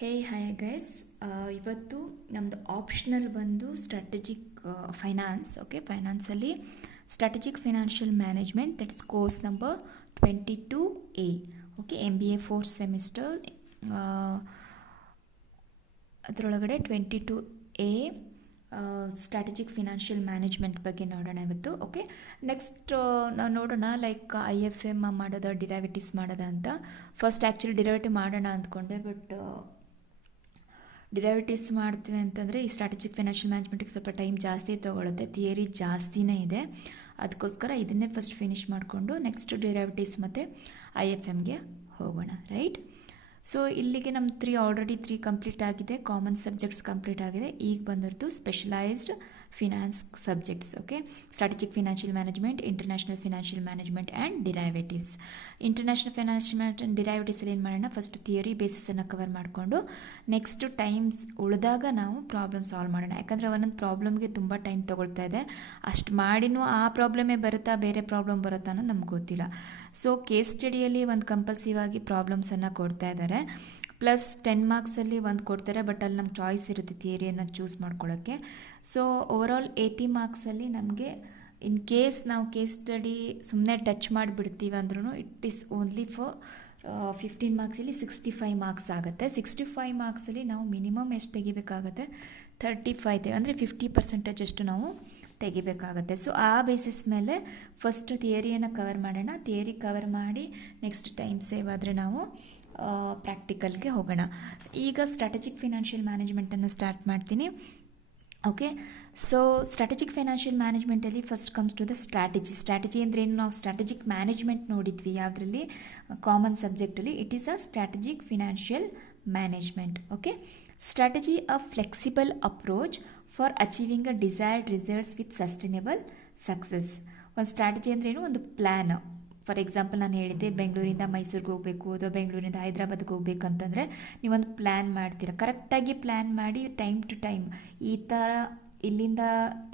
Hi guys. ಇವತ್ತು ನಮ್ಮದು optional ಬಂದು ಸ್ಟ್ರಾಟಜಿಕ್ ಫೈನಾನ್ಸ್. ಓಕೆ, ಫೈನಾನ್ಸಲ್ಲಿ strategic financial management, that's course number 22A. Okay, MBA 4th semester ಅದರೊಳಗಡೆ 22A strategic financial management ಬಗ್ಗೆ ನೋಡೋಣ ಇವತ್ತು. ಓಕೆ, ನೆಕ್ಸ್ಟ್ ನಾವು ನೋಡೋಣ ಲೈಕ್ IFM ಮಾಡೋದ, ಡಿರೈವೇಟಿವ್ಸ್ ಮಾಡೋದ ಅಂತ. ಫಸ್ಟ್ ಆ್ಯಕ್ಚುಲಿ ಡಿರೈವೇಟಿವ್ ಮಾಡೋಣ ಅಂದ್ಕೊಂಡೆ, ಬಟ್ ಡಿರೈವೇಟಿವ್ಸ್ ಮಾಡ್ತೀವಿ ಅಂತಂದರೆ ಈ ಸ್ಟ್ರಾಟಜಿಕ್ ಫಿನಾನ್ಷಿಯಲ್ ಮ್ಯಾನೇಜ್ಮೆಂಟಿಗೆ ಸ್ವಲ್ಪ ಟೈಮ್ ಜಾಸ್ತಿ ತೊಗೊಳುತ್ತೆ, ಥಿಯರಿ ಜಾಸ್ತಿನೇ ಇದೆ. ಅದಕ್ಕೋಸ್ಕರ ಇದನ್ನೇ ಫಸ್ಟ್ ಫಿನಿಷ್ ಮಾಡಿಕೊಂಡು ನೆಕ್ಸ್ಟ್ ಡಿರೈವೇಟಿವ್ಸ್ ಮತ್ತು IFMಗೆ ಹೋಗೋಣ, ರೈಟ್? ಸೊ ಇಲ್ಲಿಗೆ ನಮ್ಮ ಆಲ್ರೆಡಿ 3 ಕಂಪ್ಲೀಟ್ ಆಗಿದೆ. ಕಾಮನ್ ಸಬ್ಜೆಕ್ಟ್ಸ್ ಕಂಪ್ಲೀಟ್ ಆಗಿದೆ. ಈಗ ಬಂದಿರೋದು specialised finance subjects. Okay, strategic financial management, international financial management and derivatives. International financial management and ಡಿರೈವೇಟಿವ್ಸಲ್ಲಿ ಏನು ಮಾಡೋಣ, ಫಸ್ಟ್ ಥಿಯರಿ ಬೇಸಿಸನ್ನು ಕವರ್ ಮಾಡಿಕೊಂಡು ನೆಕ್ಸ್ಟ್ ಟೈಮ್ಸ್ ಉಳಿದಾಗ ನಾವು ಪ್ರಾಬ್ಲಮ್ ಸಾಲ್ವ್ ಮಾಡೋಣ. ಯಾಕಂದರೆ ಒಂದೊಂದು ಪ್ರಾಬ್ಲಮ್ಗೆ ತುಂಬ ಟೈಮ್ ತೊಗೊಳ್ತಾ ಇದೆ. ಅಷ್ಟು ಮಾಡಿನೂ ಆ ಪ್ರಾಬ್ಲಮೇ ಬರುತ್ತಾ, ಬೇರೆ ಪ್ರಾಬ್ಲಮ್ ಬರುತ್ತಾ ಅನ್ನೋದು ನಮ್ಗೆ ಗೊತ್ತಿಲ್ಲ. ಸೊ ಕೇಸ್ ಸ್ಟಡಿಯಲ್ಲಿ ಒಂದು ಕಂಪಲ್ಸಿವ್ ಆಗಿ ಪ್ರಾಬ್ಲಮ್ಸನ್ನು ಕೊಡ್ತಾ ಇದ್ದಾರೆ, ಪ್ಲಸ್ 10 ಮಾರ್ಕ್ಸಲ್ಲಿ ಒಂದು ಕೊಡ್ತಾರೆ, ಬಟ್ ಅಲ್ಲಿ ನಮ್ಮ ಚಾಯ್ಸ್ ಇರುತ್ತೆ ಥಿಯರಿಯನ್ನು ಚೂಸ್ ಮಾಡ್ಕೊಳ್ಳೋಕ್ಕೆ. ಸೊ ಓವರಾಲ್ 80 ಮಾರ್ಕ್ಸಲ್ಲಿ ನಮಗೆ ಇನ್ ಕೇಸ್ ನಾವು ಕೇಸ್ ಸ್ಟಡಿ ಸುಮ್ಮನೆ ಟಚ್ ಮಾಡಿಬಿಡ್ತೀವಿ ಅಂದ್ರೂ it is only for 15 ಮಾರ್ಕ್ಸಲ್ಲಿ 65 marks ಆಗುತ್ತೆ. 65 ಮಾರ್ಕ್ಸಲ್ಲಿ ನಾವು ಮಿನಿಮಮ್ ಎಷ್ಟು ತೆಗಿಬೇಕಾಗತ್ತೆ, 35 ಅಂದರೆ 50% ಅಷ್ಟು ನಾವು ತೆಗಿಬೇಕಾಗತ್ತೆ. ಸೊ ಆ ಬೇಸಿಸ್ ಮೇಲೆ ಫಸ್ಟು ಥಿಯರಿಯನ್ನು ಕವರ್ ಮಾಡೋಣ. ಥಿಯರಿ ಕವರ್ ಮಾಡಿ ನೆಕ್ಸ್ಟ್ ಟೈಮ್ ಸೇವ್ ಆದರೆ ನಾವು ಪ್ರಾಕ್ಟಿಕಲ್ಗೆ ಹೋಗೋಣ. ಈಗ ಸ್ಟ್ರಾಟಜಿಕ್ ಫಿನಾನ್ಷಿಯಲ್ ಮ್ಯಾನೇಜ್ಮೆಂಟನ್ನು ಸ್ಟಾರ್ಟ್ ಮಾಡ್ತೀನಿ. ಓಕೆ, ಸೊ ಸ್ಟ್ರಾಟಜಿಕ್ ಫೈನಾನ್ಷಿಯಲ್ ಮ್ಯಾನೇಜ್ಮೆಂಟಲ್ಲಿ first comes to the strategy ಅಂದರೆ ಏನು, ನಾವು ಸ್ಟ್ರಾಟಜಿಕ್ ಮ್ಯಾನೇಜ್ಮೆಂಟ್ ನೋಡಿದ್ವಿ ಯಾವುದರಲ್ಲಿ, ಕಾಮನ್ ಸಬ್ಜೆಕ್ಟಲ್ಲಿ. It is a strategic financial management. Okay, strategy a flexible approach for achieving a desired results with sustainable success. ಒಂದು strategy ಅಂದರೆ ಏನು, ಒಂದು ಪ್ಲ್ಯಾನ್. ಫಾರ್ ಎಕ್ಸಾಂಪಲ್ ನಾನು ಹೇಳಿದ್ದೆ, ಬೆಂಗಳೂರಿಂದ ಮೈಸೂರಿಗೆ ಹೋಗಬೇಕು ಅಥವಾ ಬೆಂಗಳೂರಿಂದ ಹೈದ್ರಾಬಾದ್ಗೆ ಹೋಗ್ಬೇಕು ಅಂತಂದರೆ ನೀವೊಂದು ಪ್ಲ್ಯಾನ್ ಮಾಡ್ತೀರಾ. ಕರೆಕ್ಟಾಗಿ ಪ್ಲ್ಯಾನ್ ಮಾಡಿ ಟೈಮ್ ಟು ಟೈಮ್ ಈ ಥರ ಇಲ್ಲಿಂದ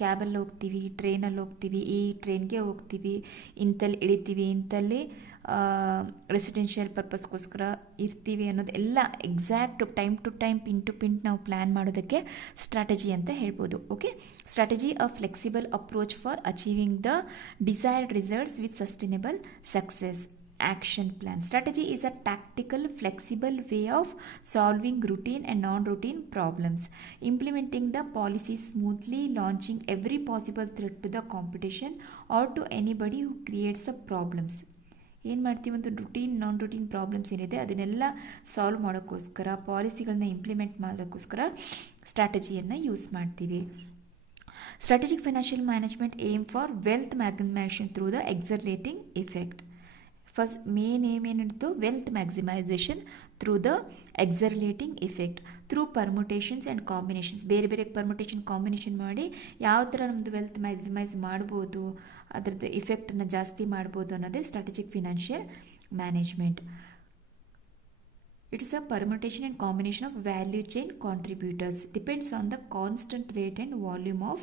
ಕ್ಯಾಬಲ್ಲಿ ಹೋಗ್ತೀವಿ, ಟ್ರೈನಲ್ಲಿ ಹೋಗ್ತೀವಿ, ಈ ಟ್ರೈನ್ಗೆ ಹೋಗ್ತೀವಿ, ಇಂಥಲ್ಲಿ ಇಳಿತೀವಿ, ಇಂಥಲ್ಲಿ ರೆಸಿಡೆನ್ಷಿಯಲ್ ಪರ್ಪಸ್ಗೋಸ್ಕರ ಇರ್ತೀವಿ ಅನ್ನೋದು ಎಲ್ಲ exact time to time, pin to pin ನಾವು ಪ್ಲ್ಯಾನ್ ಮಾಡೋದಕ್ಕೆ ಸ್ಟ್ರಾಟಜಿ ಅಂತ ಹೇಳ್ಬೋದು. Okay, strategy a flexible approach for achieving the desired results with sustainable success. Action plan. Strategy is a tactical, flexible way of solving routine and non-routine problems, implementing the policy smoothly, launching every possible threat to the competition or to anybody who creates the problems. ಏನು ಮಾಡ್ತೀವಿ, ಒಂದು routine ನಾನ್ routine problems ಏನಿದೆ ಅದನ್ನೆಲ್ಲ solve ಮಾಡೋಕ್ಕೋಸ್ಕರ, ಪಾಲಿಸಿಗಳನ್ನ implement ಮಾಡೋಕ್ಕೋಸ್ಕರ ಸ್ಟ್ರಾಟಜಿಯನ್ನು use ಮಾಡ್ತೀವಿ. Strategic financial management aim for wealth maximisation through the accelerating effect. First main ಏನಿತ್ತು, wealth maximisation through the accelerating effect through permutations and combinations. ಬೇರೆ ಬೇರೆ ಪರ್ಮುಟೇಷನ್ ಕಾಂಬಿನೇಷನ್ ಮಾಡಿ ಯಾವ ಥರ ನಮ್ಮದು ವೆಲ್ತ್ ಮ್ಯಾಕ್ಸಿಮೈಸ್ ಮಾಡ್ಬೋದು, ಅದರದ್ದು ಇಫೆಕ್ಟನ್ನು ಜಾಸ್ತಿ ಮಾಡ್ಬೋದು ಅನ್ನೋದೇ strategic financial management. It is a permutation and combination of value chain contributors. Depends on the constant rate and volume of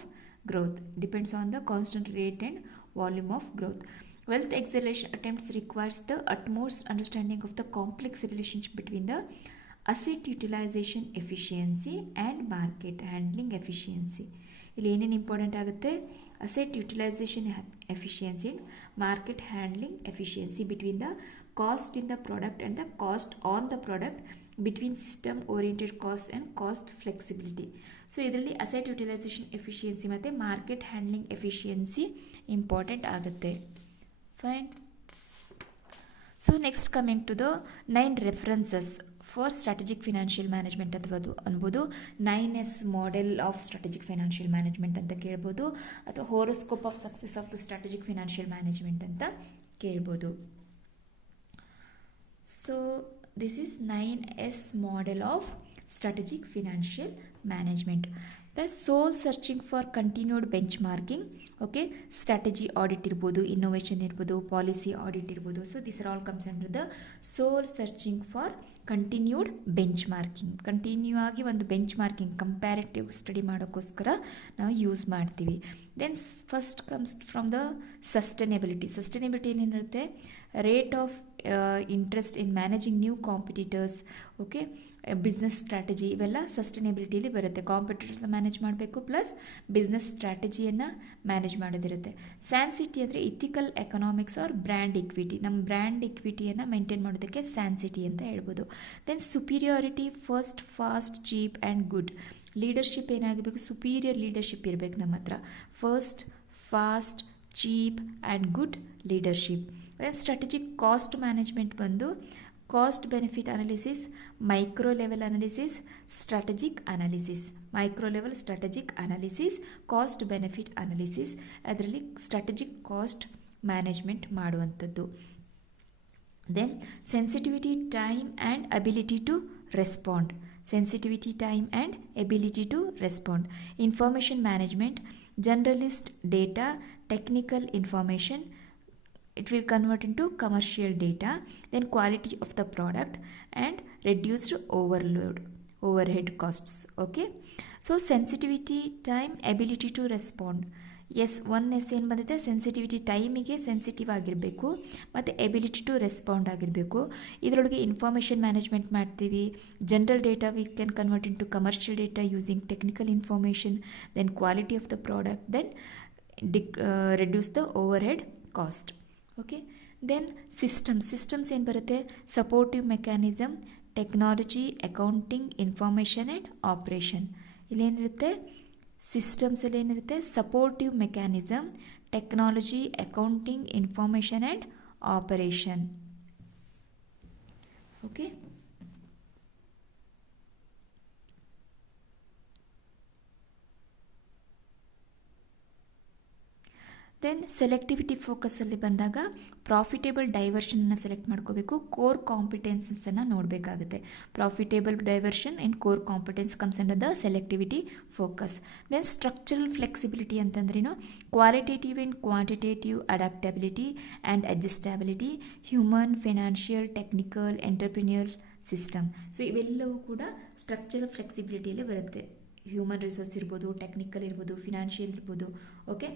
growth. Depends on the constant rate and volume of growth. Wealth acceleration attempts requires the utmost understanding of the complex relationship between the asset utilization efficiency and market handling efficiency. ಇಲ್ಲಿ ಏನೇನು important ಆಗುತ್ತೆ, asset utilisation efficiency and market handling efficiency, between the cost in the product and the cost on the product, between system oriented cost and cost flexibility. So ಇದರಲ್ಲಿ asset utilisation efficiency ಮತ್ತು market handling efficiency important ಆಗುತ್ತೆ. Fine. So next coming to the 9 references for strategic financial management ಅನ್ಬೋದು. 9S model of strategic financial management ಅಂತ ಕೇಳ್ಬೋದು, ಅಥವಾ horoscope of success of the strategic financial management ಅಂತ ಕೇಳ್ಬೋದು. So this is 9S model of strategic financial management. The soul searching for continued benchmarking. Okay, strategy audit ಇರ್ಬೋದು, innovation ಇರ್ಬೋದು, policy audit ಇರ್ಬೋದು. So this are all comes under the soul searching for continued benchmarking. Continue ಆಗಿ ಒಂದು bench marking, comparative study ಮಾಡೋಕ್ಕೋಸ್ಕರ ನಾವು use ಮಾಡ್ತೀವಿ. Then first comes from the sustainability. Sustainability ಏನಿರುತ್ತೆ, rate of interest in managing new competitors, okay, business strategy, ಇವೆಲ್ಲ ಸಸ್ಟೈನೇಬಿಲಿಟಿಲಿ ಬರುತ್ತೆ. ಕಾಂಪಿಟೇಟರ್ಸ್ನ ಮ್ಯಾನೇಜ್ ಮಾಡಬೇಕು ಪ್ಲಸ್ ಬಿಸ್ನೆಸ್ ಸ್ಟ್ರಾಟಜಿಯನ್ನು ಮ್ಯಾನೇಜ್ ಮಾಡೋದಿರುತ್ತೆ. ಸ್ಯಾನ್ಸಿಟಿ ಅಂದರೆ ethical economics or brand equity, ನಮ್ಮ ಬ್ರ್ಯಾಂಡ್ ಇಕ್ವಿಟಿಯನ್ನು ಮೇಂಟೈನ್ ಮಾಡೋದಕ್ಕೆ ಸ್ಯಾನ್ಸಿಟಿ ಅಂತ ಹೇಳ್ಬೋದು. Then superiority, first, fast, cheap and good. Leadership ಏನಾಗಬೇಕು, ಸುಪೀರಿಯರ್ ಲೀಡರ್ಶಿಪ್ ಇರಬೇಕು ನಮ್ಮ ಹತ್ರ. First, fast, cheap and good leadership. Then strategic cost management ಬಂದು cost benefit analysis, micro level analysis, strategic analysis. Micro level strategic analysis, cost benefit analysis, ಅದರಲ್ಲಿ strategic cost management ಮಾಡುವಂಥದ್ದು. Then sensitivity, time and ability to respond. Sensitivity, time and ability to respond. Information management, generalist data, technical information, it will convert into commercial data. Then quality of the product and reduced overhead costs. Okay, so sensitivity, time, ability to respond. S, one S ಏನು ಬಂದಿದೆ, sensitivity, ಟೈಮಿಗೆ sensitive ಆಗಿರಬೇಕು ಮತ್ತು ability to respond ಆಗಿರಬೇಕು. ಇದರೊಳಗೆ information management ಮಾಡ್ತೀವಿ. General data we can convert in to commercial data using technical information. Then quality of the product, then reduce the overhead cost. Okay, then systems ಏನು ಬರುತ್ತೆ, supportive mechanism, technology, accounting, information and operation. ಇಲ್ಲೇನಿರುತ್ತೆ, ಸಿಸ್ಟಮ್ಸಲ್ಲಿ ಏನಿರುತ್ತೆ, supportive mechanism, technology, accounting, information and operation. Okay, then selectivity ಫೋಕಸಲ್ಲಿ ಬಂದಾಗ profitable ಡೈವರ್ಷನನ್ನು select ಮಾಡ್ಕೋಬೇಕು. Core ಕಾಂಪಿಟೆನ್ಸನ್ನು ನೋಡಬೇಕಾಗುತ್ತೆ. Profitable diversion and core competence comes under the selectivity focus. Then structural flexibility ಅಂತಂದ್ರೇನು, qualitative and quantitative adaptability and adjustability, human, financial, technical, entrepreneur system. So ಇವೆಲ್ಲವೂ ಕೂಡ structural ಫ್ಲೆಕ್ಸಿಬಿಲಿಟಿಯಲ್ಲಿ ಬರುತ್ತೆ. ಹ್ಯೂಮನ್ ರಿಸೋರ್ಸ್ ಇರ್ಬೋದು, ಟೆಕ್ನಿಕಲ್ ಇರ್ಬೋದು, ಫಿನಾನ್ಷಿಯಲ್ ಇರ್ಬೋದು. Okay,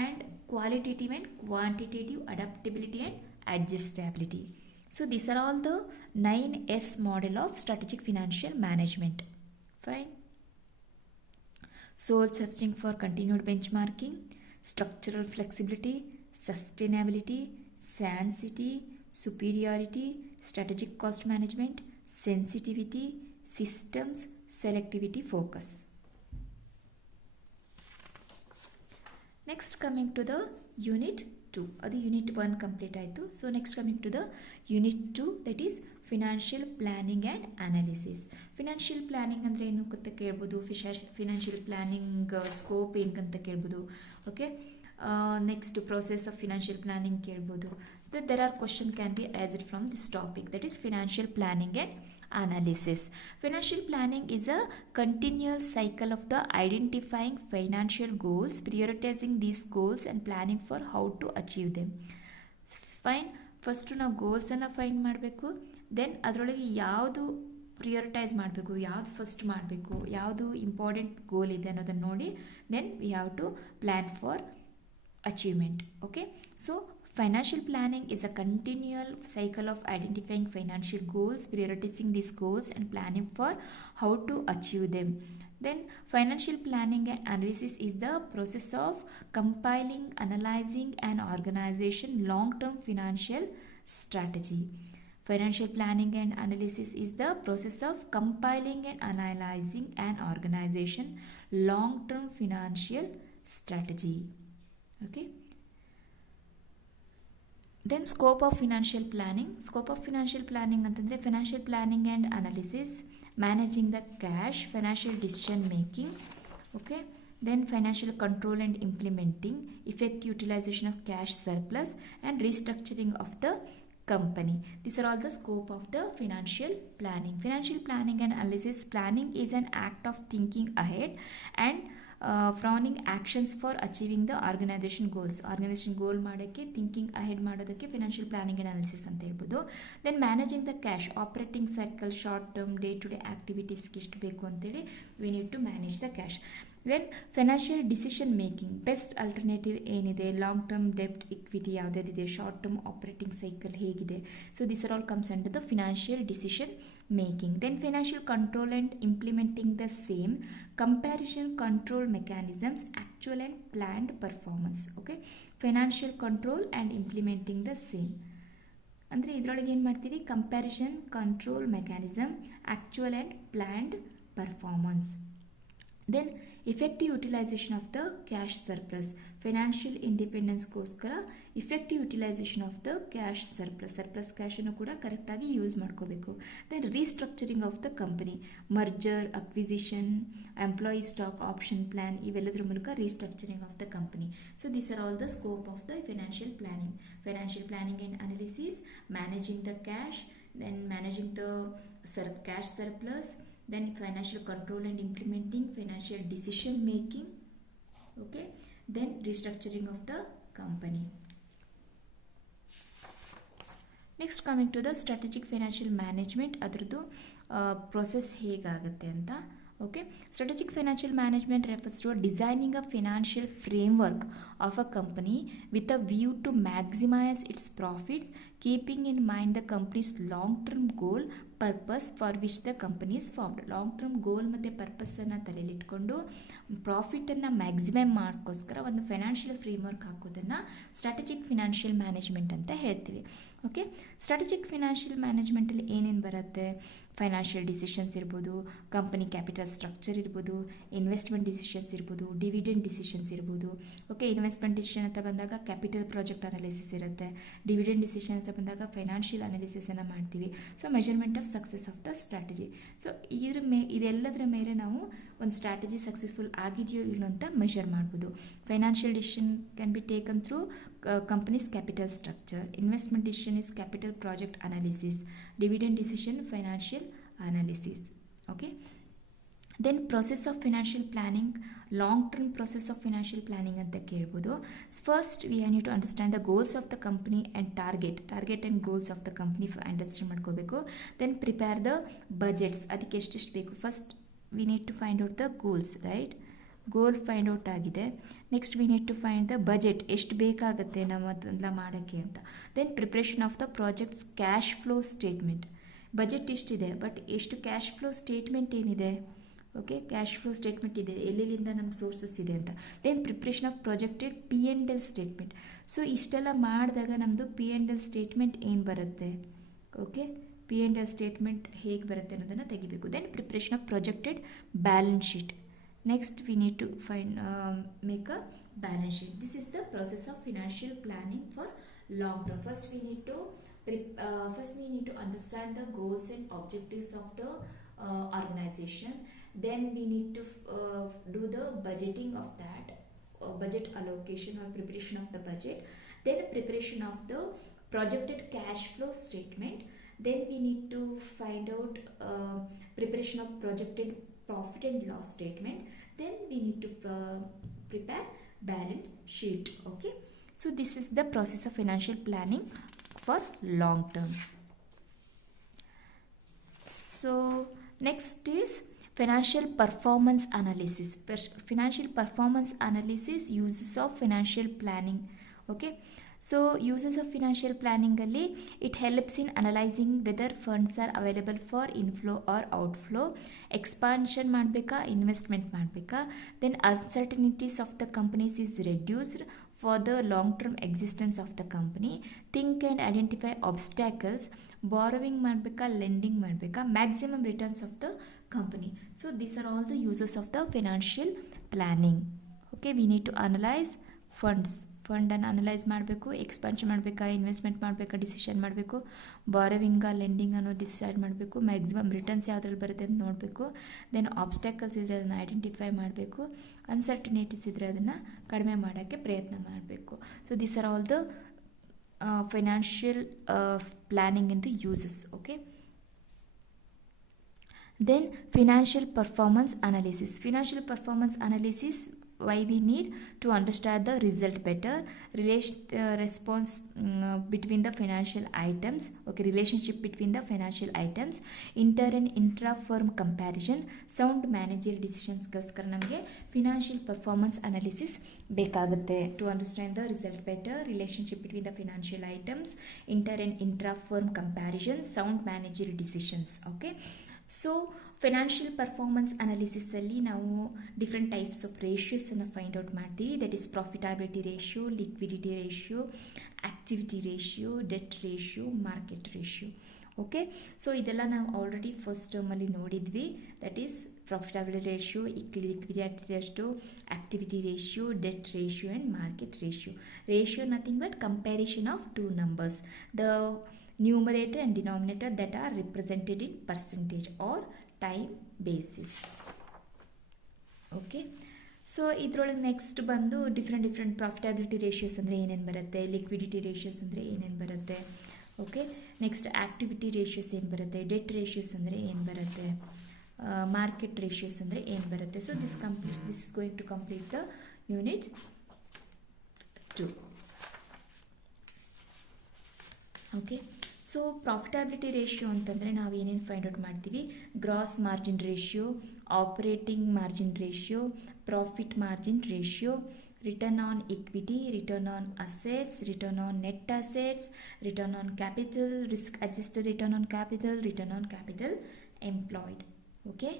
and qualitative and quantitative adaptability and adjustability. So these are all the 9S model of strategic financial management. Fine. Soul searching for continued benchmarking, structural flexibility, sustainability, sanctity, superiority, strategic cost management, sensitivity, systems, selectivity, focus. Next coming to the unit 2, ಅದು unit 1 complete ಆಯಿತು. So next coming to the unit 2, that is financial planning and analysis. Financial planning ಅಂದರೆ ಏನು ಅಂತ ಕೇಳ್ಬೋದು, financial planning scope ಹೆಂಗಂತ ಕೇಳ್ಬೋದು. Okay, next process of financial planning ಕೇಳ್ಬೋದು. There are questions can be asked from this topic, that is financial planning and analysis. Financial planning is a continual cycle of the identifying financial goals, prioritizing these goals and planning for how to achieve them. Fine, first ನಾವು ಗೋಲ್ಸನ್ನು find ಮಾಡಬೇಕು. Then ಅದರೊಳಗೆ ಯಾವುದು ಪ್ರಿಯೋರಿಟೈಸ್ ಮಾಡಬೇಕು, ಯಾವುದು first ಮಾಡಬೇಕು, ಯಾವುದು important ಗೋಲ್ ಇದೆ ಅನ್ನೋದನ್ನು ನೋಡಿ then we have to plan for achievement. Okay, so financial planning is a continual cycle of identifying financial goals, prioritizing these goals and planning for how to achieve them. Then financial planning and analysis is the process of compiling, analyzing and organization long-term financial strategy. Financial planning and analysis is the process of compiling and analyzing an organization long-term financial strategy. Okay, then scope of financial planning. Scope of financial planning ಅಂತಂದರೆ financial planning and analysis, managing the cash, financial decision making. Okay, then financial control and implementing, effective utilization of cash surplus and restructuring of the company. These are all the scope of the financial planning. Financial planning and analysis. Planning is an act of thinking ahead and framing actions for achieving the organisation goals. Organisation goal ಮಾಡೋಕ್ಕೆ thinking ahead ಮಾಡೋದಕ್ಕೆ financial planning and analysis ಅಂತ ಹೇಳ್ಬೋದು. Then managing the cash, operating cycle, short term, day to day ಆ್ಯಕ್ಟಿವಿಟೀಸ್ಗೆ ಎಷ್ಟು ಬೇಕು ಅಂತೇಳಿ we need to manage the cash. Then financial decision making, best alternative ಏನಿದೆ, long term ಡೆಬ್ಟ್ equity ಯಾವುದಿದೆ, ಶಾರ್ಟ್ ಟರ್ಮ್ ಆಪರೇಟಿಂಗ್ ಸೈಕಲ್ ಹೇಗಿದೆ. So this are all comes under the financial decision making. Then financial control and implementing the same, comparison control mechanisms, actual and planned performance. Okay, financial control and implementing the same ಅಂದರೆ ಇದರೊಳಗೆ ಏನು ಮಾಡ್ತೀವಿ, comparison control mechanism, actual and planned performance. Then effective utilisation of the cash surplus, financial ಇಂಡಿಪೆಂಡೆನ್ಸ್ಗೋಸ್ಕರ effective utilisation of the cash surplus ಕ್ಯಾಶನ್ನು ಕೂಡ ಕರೆಕ್ಟಾಗಿ use ಮಾಡ್ಕೋಬೇಕು. Then restructuring of the company, merger, acquisition, employee stock option plan, ಇವೆಲ್ಲದರ ಮೂಲಕ restructuring of the company. So these are all the scope of the financial planning. Financial planning and analysis, managing the cash, then managing the cash surplus, then financial control and implementing, financial decision making, okay, then restructuring of the company. Next coming to the strategic financial management, ಅದ್ರದ್ದು process ಹೇಗಾಗುತ್ತೆ ಅಂತ. Okay, strategic financial management refers to designing a financial framework of a company with a view to maximize its profits, keeping in mind the company's long-term goal, purpose for which the company is formed. long-term goal ಮತ್ತು ಪರ್ಪಸನ್ನು ತಲೆಯಲ್ಲಿಟ್ಕೊಂಡು ಪ್ರಾಫಿಟನ್ನು maximum ಮಾಡೋಕ್ಕೋಸ್ಕರ ಒಂದು financial framework ಹಾಕೋದನ್ನು strategic financial management ಅಂತ ಹೇಳ್ತೀವಿ. Okay, strategic financial ಮ್ಯಾನೇಜ್ಮೆಂಟಲ್ಲಿ ಏನೇನು ಬರುತ್ತೆ, financial decisions ಇರ್ಬೋದು, ಕಂಪನಿ ಕ್ಯಾಪಿಟಲ್ ಸ್ಟ್ರಕ್ಚರ್ ಇರ್ಬೋದು, ಇನ್ವೆಸ್ಟ್ಮೆಂಟ್ ಡಿಸಿಷನ್ಸ್ ಇರ್ಬೋದು, ಡಿವಿಡೆಂಡ್ ಡಿಸಿಷನ್ಸ್ ಇರ್ಬೋದು. ಓಕೆ, ಇನ್ವೆಸ್ಟ್ಮೆಂಟ್ ಡಿಸಿಷನ್ ಅಂತ ಬಂದಾಗ ಕ್ಯಾಪಿಟಲ್ ಪ್ರಾಜೆಕ್ಟ್ ಅನಾಲಿಸಿಸ್ ಇರುತ್ತೆ, ಡಿವಿಡೆಂಡ್ ಡಿಸಿಷನ್ ಅಂತ ಬಂದಾಗ ಫೈನಾನ್ಷಿಯಲ್ ಅನಾಲಿಸಿಸನ್ನು ಮಾಡ್ತೀವಿ. So measurement of success of the strategy. So ಇದೆಲ್ಲದರ ಮೇಲೆ ನಾವು ಒಂದು ಸ್ಟ್ರಾಟಜಿ ಸಕ್ಸಸ್ಫುಲ್ ಆಗಿದೆಯೋ ಇಲ್ಲೋ ಅಂತ ಮೆಷರ್ ಮಾಡ್ಬೋದು. Financial decision can be taken through company's capital structure, investment decision is capital project analysis, dividend decision financial analysis. Okay, then process of financial planning, long term process of financial planning anta kelbodu. First we need to understand the goals of the company and target and goals of the company for understand madkobeku. Then prepare the budgets, ಅದಕ್ಕೆ ಎಷ್ಟೆಷ್ಟು ಬೇಕು. First we need to find out the goals, right? Goal find out ಆಗಿದೆ. Next we need to find the budget, ಎಷ್ಟು ಬೇಕಾಗುತ್ತೆ ನಮ್ಮದೆಲ್ಲ ಮಾಡೋಕ್ಕೆ ಅಂತ. Then preparation of the projects cash flow statement, budget ಇಷ್ಟಿದೆ ಬಟ್ ಎಷ್ಟು ಕ್ಯಾಶ್ ಫ್ಲೋ ಸ್ಟೇಟ್ಮೆಂಟ್ ಏನಿದೆ. Okay, cash flow statement ಇದೆ, ಎಲ್ಲೆಲ್ಲಿಂದ ನಮ್ಗೆ ಸೋರ್ಸಸ್ ಇದೆ ಅಂತ. Then preparation of projected P&L statement. So ಇಷ್ಟೆಲ್ಲ ಮಾಡಿದಾಗ ನಮ್ಮದು P&L ಸ್ಟೇಟ್ಮೆಂಟ್ ಏನು ಬರುತ್ತೆ. ಓಕೆ, P&L ಸ್ಟೇಟ್ಮೆಂಟ್ ಹೇಗೆ ಬರುತ್ತೆ ಅನ್ನೋದನ್ನು ತೆಗಿಬೇಕು. Then preparation of projected balance sheet. Next we need to make a balance sheet. This is the process of financial planning for long term. First we need to understand the goals and objectives of the organization. Then we need to do the budgeting of that, budget allocation or preparation of the budget. Then preparation of the projected cash flow statement. Then we need to find out preparation of projected profit and loss statement. Then we need to prepare balance sheet. Okay, so this is the process of financial planning for long term. So next is financial performance analysis. Financial performance analysis, uses of financial planning. Okay, so uses of financial planning ಅಲ್ಲಿ it helps in analyzing whether funds are available for inflow or outflow, expansion ಮಾಡಬೇಕಾ, investment ಮಾಡಬೇಕಾ. Then uncertainties of the companies is reduced for the long term existence of the company. Think and identify obstacles, borrowing ಮಾಡಬೇಕಾ, lending ಮಾಡಬೇಕಾ, maximum returns of the company. So these are all the uses of the financial planning. Okay, we need to analyze ಫಂಡನ್ನು analyse ಮಾಡಬೇಕು, expansion ಮಾಡಬೇಕಾ, investment ಮಾಡಬೇಕಾ, decision ಮಾಡಬೇಕು, ಬಾರೋವಿಂಗಾ, lending ಅನ್ನೋ decide ಮಾಡಬೇಕು, ಮ್ಯಾಕ್ಸಿಮಮ್ ರಿಟರ್ನ್ಸ್ ಯಾವುದ್ರಲ್ಲಿ ಬರುತ್ತೆ ಅಂತ ನೋಡಬೇಕು. ದೆನ್ ಆಬ್ಸ್ಟ್ಯಾಕಲ್ಸ್ ಇದ್ದರೆ ಅದನ್ನು ಐಡೆಂಟಿಫೈ ಮಾಡಬೇಕು, ಅನ್ಸರ್ಟನಿಟೀಸ್ ಇದ್ದರೆ ಅದನ್ನು ಕಡಿಮೆ ಮಾಡೋಕ್ಕೆ ಪ್ರಯತ್ನ ಮಾಡಬೇಕು. So this are all the financial planning in the uses. Okay, then financial performance analysis. Financial performance analysis why we need to understand the result better, response between the financial items, okay, relationship between the financial items, inter and intra firm comparison, sound managerial decisions ಗೋಸ್ಕರ ನಮಗೆ financial performance analysis ಬೇಕಾಗುತ್ತೆ. To understand the result better, relationship between the financial items, inter and intra firm comparison, sound managerial decisions. Okay, so financial performance ಅನಾಲಿಸಿಸಲ್ಲಿ ನಾವು different types of ರೇಷಿಯೋಸನ್ನು find out ಮಾಡ್ತೀವಿ. That is profitability ratio, liquidity ratio, activity ratio, debt ratio, market ratio. Okay, so ಇದೆಲ್ಲ ನಾವು already first ಟರ್ಮಲ್ಲಿ ನೋಡಿದ್ವಿ. That is profitability ratio, liquidity ratio, activity ratio, debt ratio and market ratio. Ratio nothing but comparison of two numbers, the numerator and denominator that are represented in percentage or time basis. Okay, so ಇದರೊಳಗೆ next ಬಂದು different profitability ratios ಅಂದರೆ ಏನೇನು ಬರುತ್ತೆ, liquidity ratios ಅಂದರೆ ಏನೇನು ಬರುತ್ತೆ. Okay, next activity ratios ಏನು ಬರುತ್ತೆ, ಡೆಟ್ ರೇಷಿಯೋಸ್ ಅಂದರೆ ಏನು ಬರುತ್ತೆ, ಮಾರ್ಕೆಟ್ ರೇಷಿಯೋಸ್ ಅಂದರೆ ಏನು ಬರುತ್ತೆ. So this is going to complete the unit 2. Okay, so profitability ratio ಅಂತಂದರೆ ನಾವು ಏನೇನು ಫೈಂಡ್ ಔಟ್ ಮಾಡ್ತೀವಿ, gross margin ratio, operating margin ratio, profit margin ratio, return on equity, return on assets, return on net assets, return on capital, risk adjusted return on capital, return on capital employed. Okay,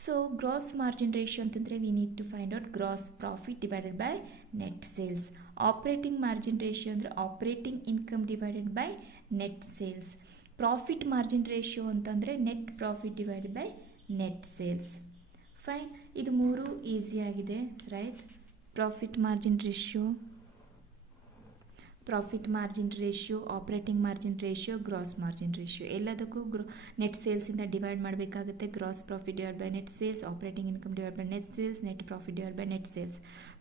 so gross margin ratio ಅಂತಂದರೆ we need to find out gross profit divided by net sales. Operating margin ratio ಅಂದರೆ operating income divided by net sales. Profit margin ratio ಅಂತಂದರೆ net profit divided by net sales. Fine, ಇದು ಮೂರು ಈಸಿಯಾಗಿದೆ, right. Profit margin ratio, operating margin ratio, gross margin ratio ಎಲ್ಲದಕ್ಕೂ net ಸೇಲ್ಸಿಂದ divide ಮಾಡಬೇಕಾಗುತ್ತೆ. Gross profit divide by net sales, operating income divide by net sales, net profit divide by net sales.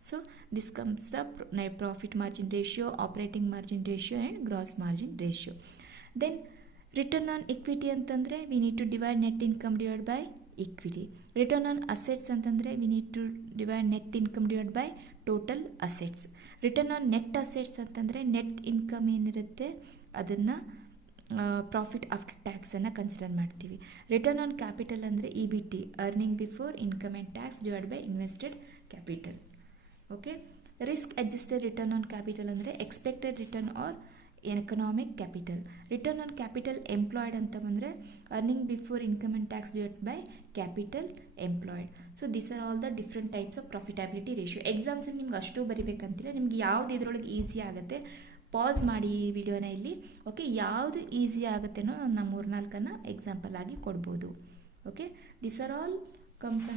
So this comes the net profit margin ratio, operating margin ratio and gross margin ratio. Then return on equity ಅಂತಂದರೆ we need to divide net income divide by equity. Return on assets ಅಂತಂದರೆ we need to divide net income divide by total assets. Return on net assets ಅಂತಂದರೆ net income ಏನಿರುತ್ತೆ ಅದನ್ನು profit after ಟ್ಯಾಕ್ಸನ್ನು consider ಮಾಡ್ತೀವಿ. Return on capital ಅಂದರೆ EBT, earning before income and tax divide by invested capital. Okay, risk adjusted return on capital ಅಂದರೆ expected return or economic capital. Return on capital employed ಅಂತ ಬಂದರೆ earning before income and tax divide by capital employed. So these are all the different types of profitability ratio. ಎಕ್ಸಾಮ್ಸಲ್ಲಿ ನಿಮ್ಗೆ ಅಷ್ಟು ಬರಿಬೇಕಂತಿಲ್ಲ, ನಿಮ್ಗೆ ಯಾವುದು ಇದರೊಳಗೆ easy ಆಗುತ್ತೆ ಪಾಸ್ ಮಾಡಿ ಈ ವಿಡಿಯೋನ ಇಲ್ಲಿ. ಓಕೆ, ಯಾವುದು ಈಸಿ ಆಗುತ್ತೆನೋ ನಾವು 3-4 ಎಕ್ಸಾಂಪಲ್ ಆಗಿ ಕೊಡ್ಬೋದು. Okay, this are all comes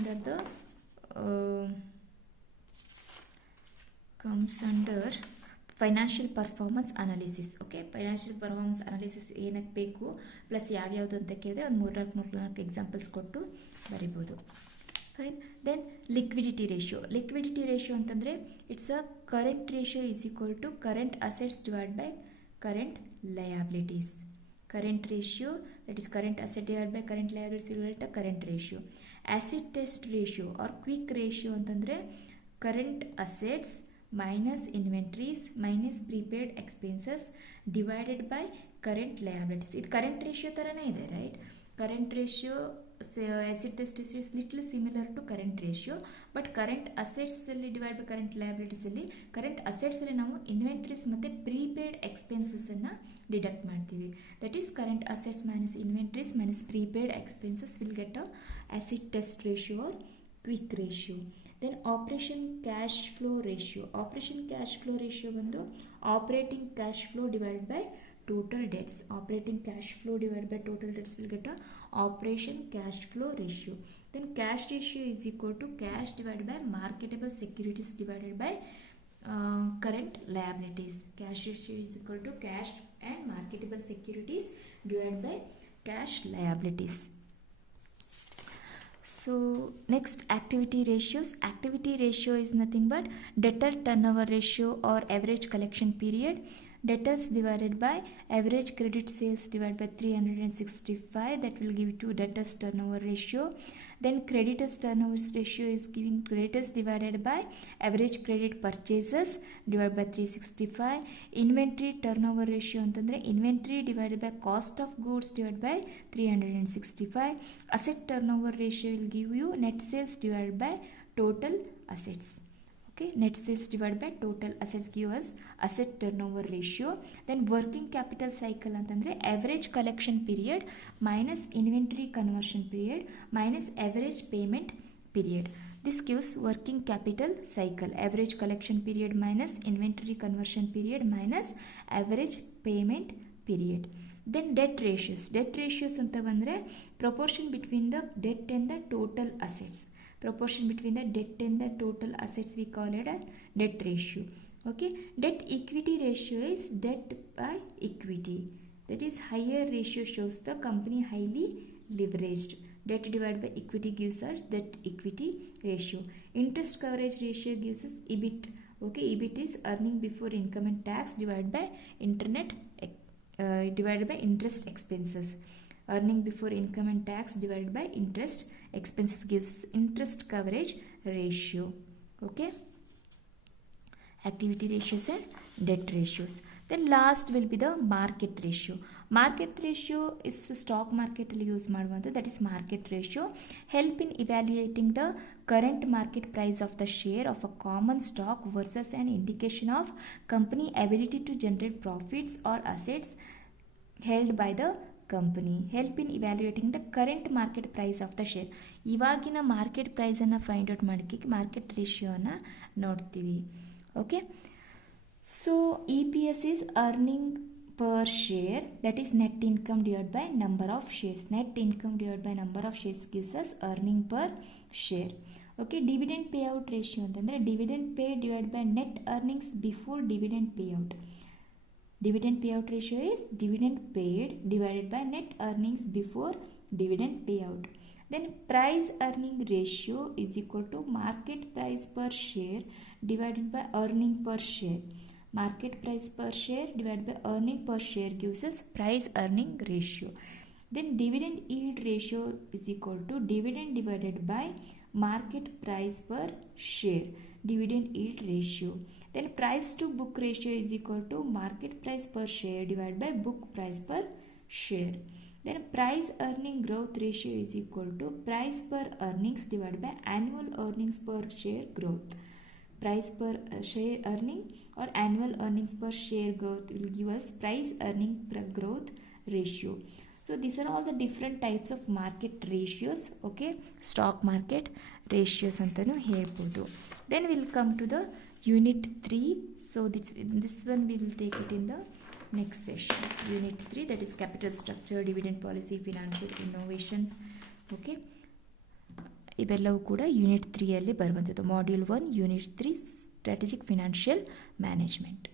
under financial performance analysis. Okay, financial performance analysis ಏನಕ್ಕೆ ಬೇಕು ಪ್ಲಸ್ ಯಾವ್ಯಾವುದು ಅಂತ ಕೇಳಿದ್ರೆ ಒಂದು 3-4 ಎಕ್ಸಾಂಪಲ್ಸ್ ಕೊಟ್ಟು ಬರಿಬೋದು. ಫೈನ್, ದೆನ್ ಲಿಕ್ವಿಡಿಟಿ ರೇಷಿಯೋ ಅಂತಂದರೆ it's a current ratio is equal to current assets divide by current liabilities. Current ratio that is current asset divide by current liabilities divide current ratio. Acid test ratio or quick ratio ಅಂತಂದರೆ current assets minus inventories minus prepaid expenses divided by current liabilities. ಇದು current ratio ಥರನೇ ಇದೆ, right. Current ratio acid test ratio is little similar to current ratio, but current ಅಸೆಟ್ಸಲ್ಲಿ divide by current ಲಯಬಿಲಿಟೀಸಲ್ಲಿ current ಅಸೆಟ್ಸಲ್ಲಿ ನಾವು inventories ಮತ್ತು prepaid ಎಕ್ಸ್ಪೆನ್ಸಸನ್ನು deduct ಮಾಡ್ತೀವಿ. That is current assets minus inventories minus prepaid expenses will get a acid test ratio or quick ratio. Then operation cash flow ratio. Operation cash flow ratio ಬಂದು operating cash flow divided by total debts. Operating cash flow divided by total debts will get a operation cash flow ratio. Then cash ratio is equal to cash divided by marketable securities divided by current liabilities. Cash ratio is equal to cash and marketable securities divided by cash liabilities. So next, activity ratios. Activity ratio is nothing but debtor turnover ratio or average collection period Debtors divided by average credit sales divided by 365, that will give to debtors turnover ratio. Then creditors turnover ratio is giving creditors divided by average credit purchases divided by 365. Inventory turnover ratio ಅಂತಂದರೆ inventory divided by cost of goods divided by 365. Asset turnover ratio will give you net sales divided by total assets. Okay, net sales divided by total assets give us asset turnover ratio. Then working capital cycle ಅಂತಂದರೆ average collection period minus inventory conversion period minus average payment period. This gives working capital cycle, average collection period minus inventory conversion period minus average payment period. Then debt ratios ಅಂತ ಬಂದರೆ proportion between the debt and the total assets. Proportion between the debt and the total assets we call it a debt ratio. Okay, debt equity ratio is debt by equity, that is higher ratio shows the company highly leveraged. Debt divided by equity gives us debt equity ratio. Interest coverage ratio gives us EBIT. Okay, EBIT is earning before income and tax divided by interest expenses. Earning before income and tax divided by interest expenses gives us interest coverage ratio. Okay, activity ratios and debt ratios. Then last will be the market ratio. Market ratio is stock market ಅಲ್ಲಿ use ಮಾಡುವಂಥದ್ದು, that is market ratio. Help in evaluating the current market price of the share of a common stock versus an indication of company ability to generate profits or assets held by the company. Help in evaluating the current market price of the share. ಇವಾಗಿನ market ಪ್ರೈಸನ್ನು find out ಮಾಡೋಕ್ಕೆ market ರೇಷಿಯೋನ ನೋಡ್ತೀವಿ. Okay, so E P S is earning per share, that is net income divide by number of shares. Net income divide by number of shares gives us earning per share. Okay, dividend pay out ratio ಅಂತಂದರೆ dividend pay divide by net earnings before dividend pay out. Dividend payout ratio is dividend paid divided by net earnings before dividend payout. Then price earning ratio is equal to market price per share divided by earning per share. Market price per share divided by earning per share gives us price earning ratio. Then dividend yield ratio is equal to dividend divided by market price per share. Dividend yield ratio. Then price to book ratio is equal to market price per share divided by book price per share. Then price earning growth ratio is equal to price per earnings divided by annual earnings per share growth. Price per share earning or annual earnings per share growth will give us price earning per growth ratio. So these are all the different types of market ratios. Okay, stock market ratios ಅಂತಲೂ ಹೇಳ್ಬೋದು. Then we'll come to the Unit 3. So this one we will take it in the next session. Unit 3, that is capital structure, dividend policy, financial innovations. Okay, ಇವೆಲ್ಲವೂ ಕೂಡ unit 3 ಅಲ್ಲಿ ಬರುವಂಥದ್ದು. Module 1 unit 3 strategic financial management.